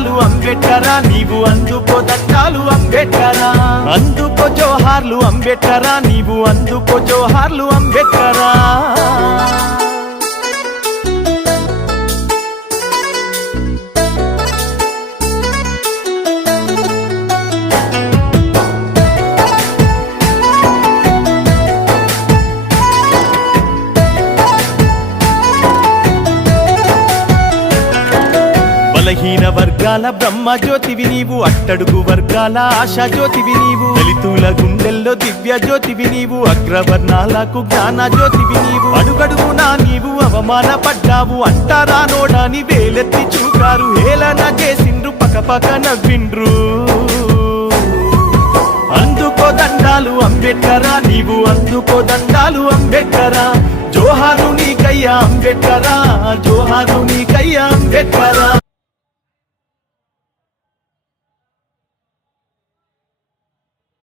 దండాలు అంబేడ్కరా, నీవు అందుకో దండాలు అంబేడ్కరా. అందుకో జోహార్లు అంబేడ్కరా, నీవు అందుకో జోహార్లు అంబేడ్కరా. బలహీన వర్గాల బ్రహ్మ జ్యోతివి నీవు, అట్టడుగు వర్గాల ఆశా జ్యోతివి నీవు, దళితుల గుండెల్లో దివ్య జ్యోతివి నీవు, అగ్రవర్ణాలకు జ్ఞాన జ్యోతివి నీవు. అడుగడుగునా నీవు అవమానపడ్డావు, అంటారా నోడాని వేలెత్తి చూకారు, హేళన చేసిండ్రు పకపక నవ్విండ్రు. అందుకో దండాలు అంబేడ్కరా, నీవు అందుకో దండాలు అంబేడ్కరా. జోహారు నీకయ్యా అంబేడ్కరా, జోహారు నీకయ్యా అంబేడ్కరా.